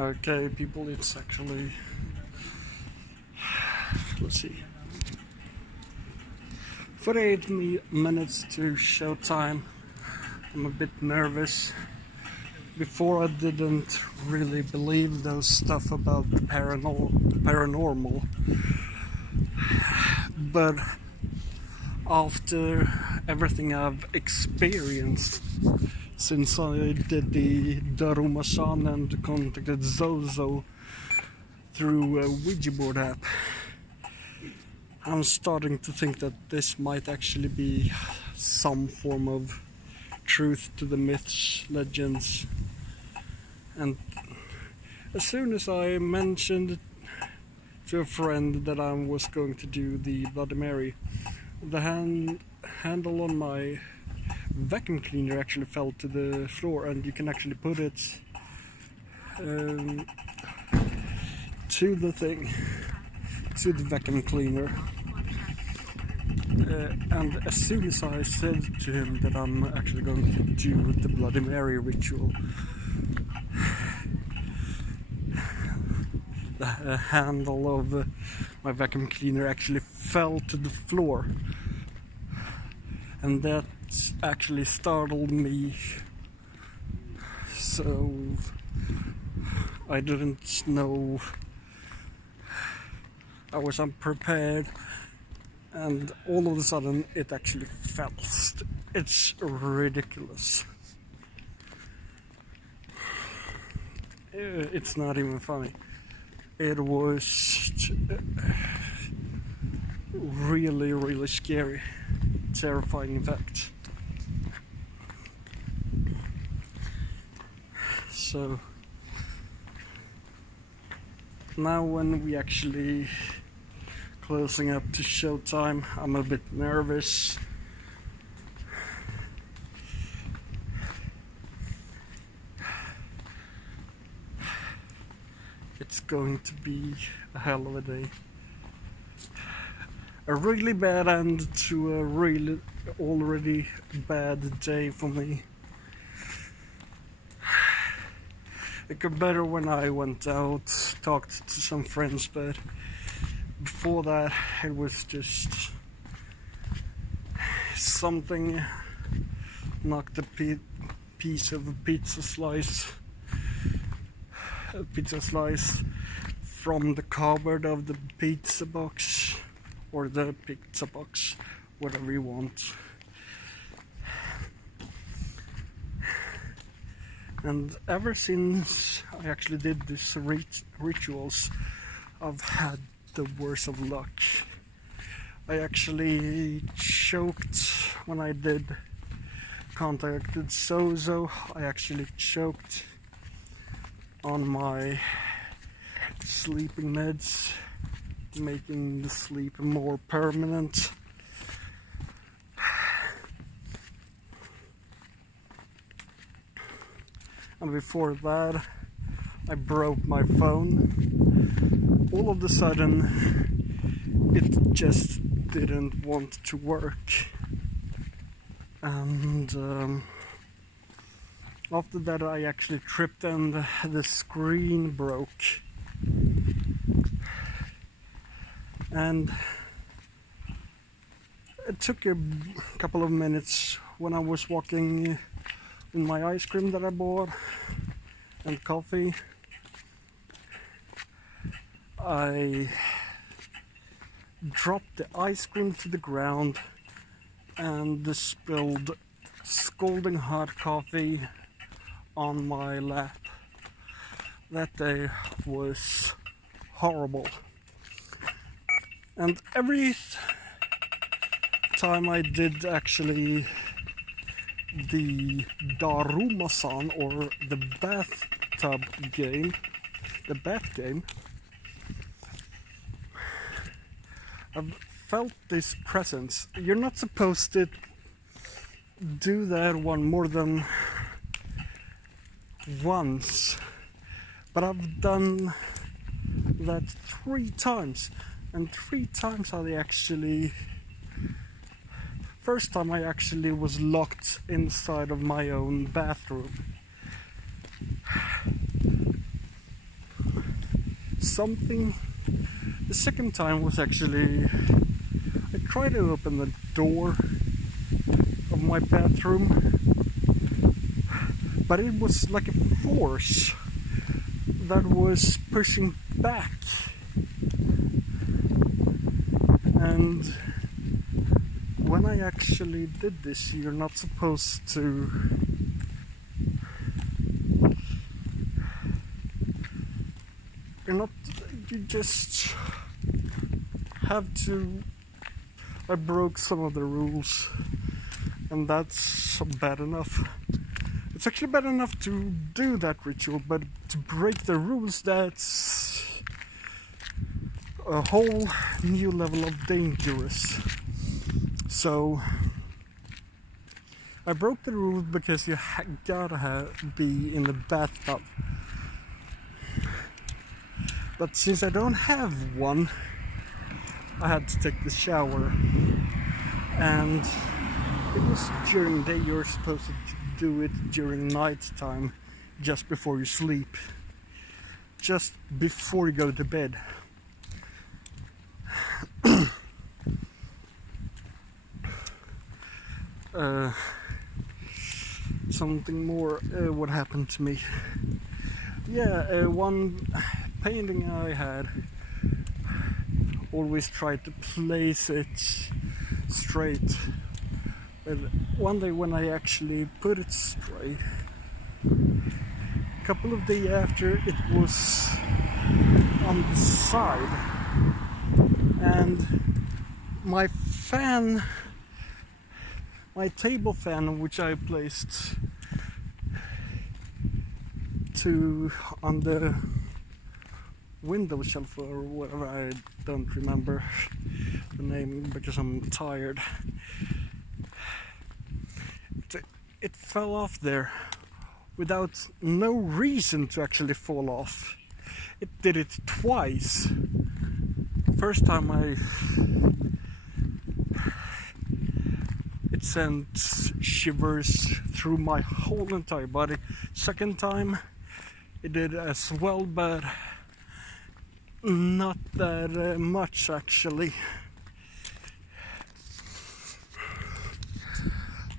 Okay, people, it's actually, let's see, 48 minutes to showtime. I'm a bit nervous. Before I didn't really believe those stuff about the paranormal, but after everything I've experienced since I did the Darumasan and contacted Zozo through a Ouija board app, I'm starting to think that this might actually be some form of truth to the myths, legends. And as soon as I mentioned to a friend that I was going to do the Bloody Mary, the handle on my vacuum cleaner actually fell to the floor, and you can actually put it to the vacuum cleaner. And as soon as I said to him that I'm actually going to do the Bloody Mary ritual, the handle of my vacuum cleaner actually fell to the floor, and that actually startled me. So I didn't know, I was unprepared, and all of a sudden it actually fell. It's ridiculous. It's not even funny. It was really, really scary, terrifying in fact. So now when we actually closing up to showtime, I'm a bit nervous. It's going to be a hell of a day. A really bad end to a really already bad day for me. It got better when I went out, talked to some friends, but before that it was just something knocked a piece of a pizza slice from the cupboard of the pizza box, or the pizza box, whatever you want. And ever since I actually did these rituals, I've had the worst of luck. I actually choked when I contacted Zozo. I actually choked on my sleeping meds, making the sleep more permanent. And before that, I broke my phone. All of a sudden, it just didn't want to work. And after that, I actually tripped and the screen broke. And it took a couple of minutes when I was walking with my ice cream that I bought and coffee. I dropped the ice cream to the ground and spilled scalding hot coffee on my lap. That day was horrible. And every time I did actually the Darumasan, or the bathtub game, the bath game, I've felt this presence. You're not supposed to do that one more than once, but I've done that 3 times, and 3 times I actually, first time I actually was locked inside of my own bathroom. something. The second time was actually, I tried to open the door of my bathroom, but it was like a force that was pushing back, and when I actually did this, you're not supposed to you just have to. I broke some of the rules, and that's bad enough. It's actually bad enough to do that ritual, but to break the rules, that's a whole new level of dangerous. So I broke the rule because you gotta be in the bathtub. But since I don't have one, I had to take the shower. And it was during the day. You're supposed to do it during night time, just before you sleep. Just before you go to bed. Something more what happened to me. Yeah, one painting I had, always tried to place it straight. But one day when I actually put it straight, a couple of days after, it was on the side, and my fan, my table fan, which I placed on the window shelf or whatever, I don't remember the name because I'm tired. It fell off there without no reason to actually fall off. It did it twice. First time it sent shivers through my whole entire body. Second time it did as well, but not that much actually.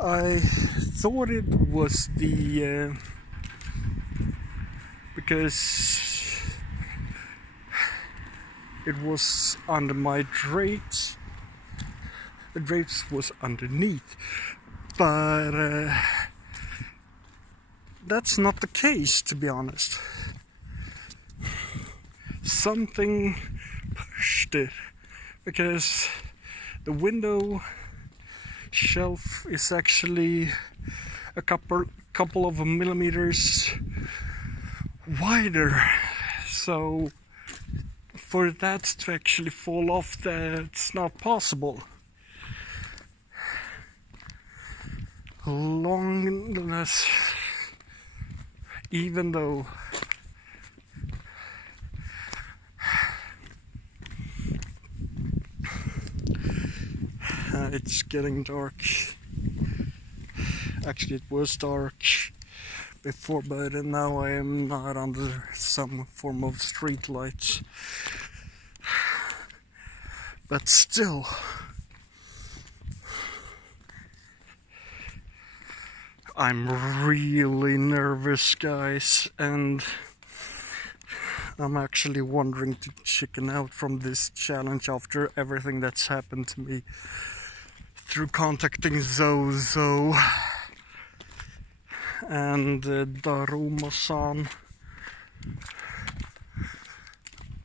I thought it was because it was under my drapes. The drapes was underneath, but that's not the case, to be honest. Something pushed it, because the window shelf is actually a couple of millimeters wider, so for that to actually fall off, that's not possible. Nonetheless, even though it's getting dark. Actually, it was dark before, but now I am not under some form of street light. But still, I'm really nervous, guys, and I'm actually wondering to chicken out from this challenge after everything that's happened to me through contacting Zozo and Daruma-san.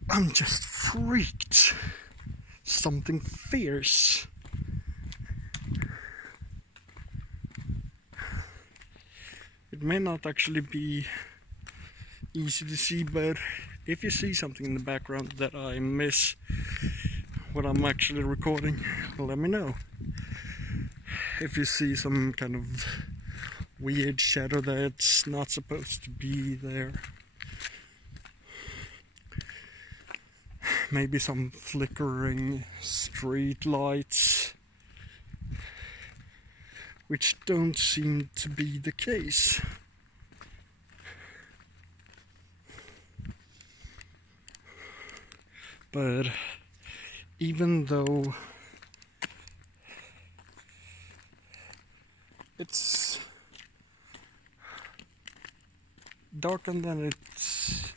I'm just freaked. Something fierce. It may not actually be easy to see, but if you see something in the background that I miss what I'm actually recording, let me know. If you see some kind of weird shadow that's not supposed to be there, maybe some flickering street lights, which don't seem to be the case. But even though it's dark, and then it's,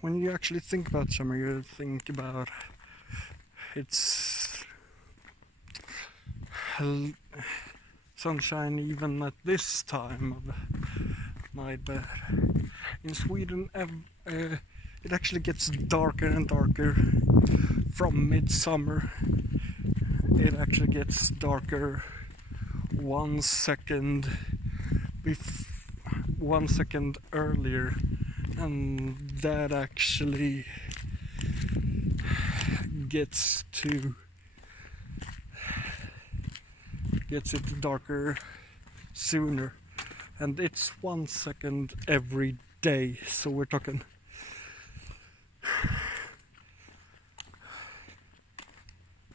when you actually think about summer, you think about it's sunshine even at this time of night. But in Sweden it actually gets darker and darker from midsummer. It actually gets darker 1 second earlier, and that actually gets it darker sooner, and it's 1 second every day. So we're talking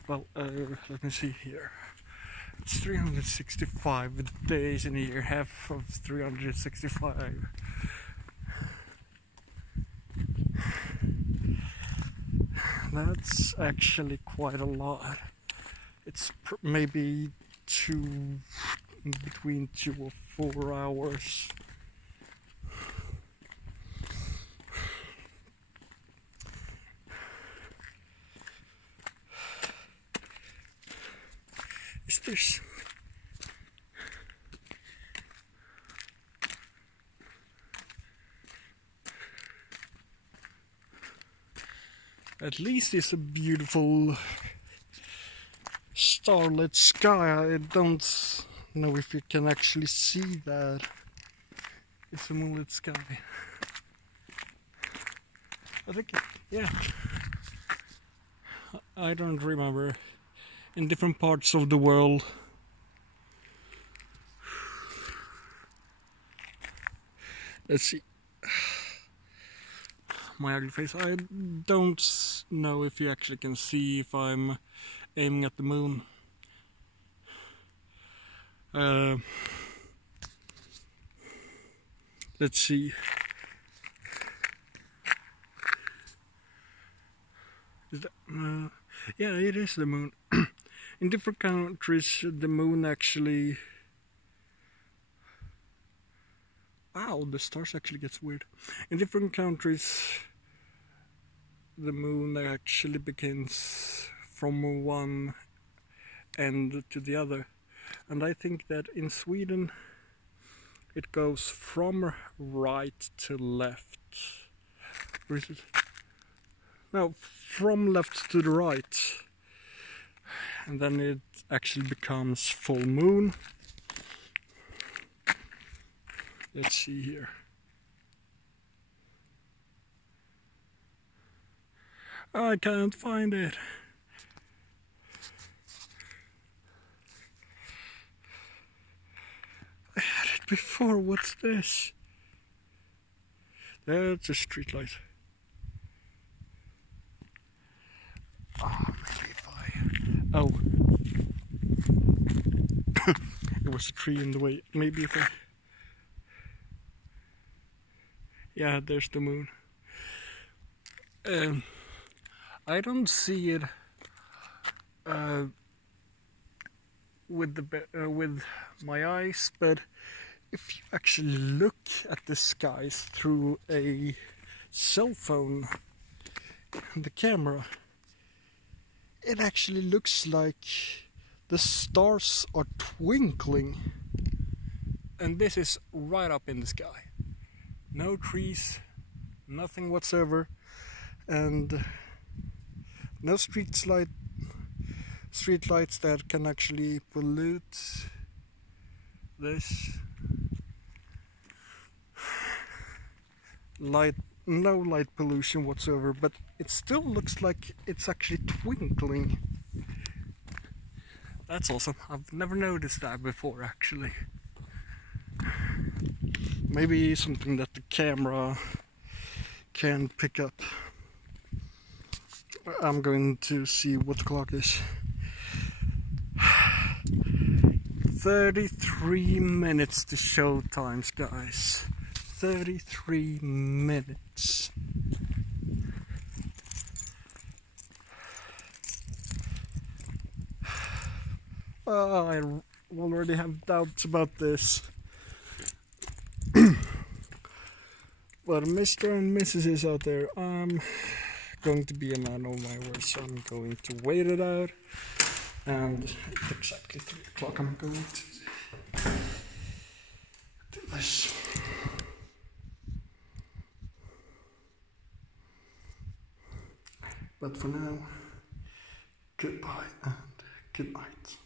well, let me see here. It's 365 days in a year, half of 365. That's actually quite a lot. It's maybe between 2 or 4 hours. Is this? At least it's a beautiful starlit sky. I don't know if you can actually see that. It's a moonlit sky. I think, yeah. I don't remember. In different parts of the world, let's see. My ugly face. I don't know if you actually can see if I'm aiming at the moon. Let's see. Is that, yeah, it is the moon. In different countries, the moon actually... Wow, the stars actually gets weird. In different countries, the moon actually begins from one end to the other. And I think that in Sweden, it goes from right to left. Or is it? No, from left to the right. And then it actually becomes full moon. Let's see here. I can't find it. I had it before. What's this? That's a street light. Oh, maybe if I... Oh. There was a tree in the way. Maybe if I... Yeah, there's the moon. I don't see it with my eyes, but if you actually look at the skies through a cell phone, the camera, it actually looks like the stars are twinkling. And this is right up in the sky. No trees, nothing whatsoever, and no street lights that can actually pollute this. No light pollution whatsoever, but it still looks like it's actually twinkling. That's awesome. I've never noticed that before, actually. Maybe something that the camera can pick up. I'm going to see what the clock is. 33 minutes to show times, guys. 33 minutes. I already have doubts about this. But Mr. and Mrs. is out there. I'm going to be a man of my word, so I'm going to wait it out. And at exactly 3 o'clock I'm going to do this. But for now, goodbye and good night.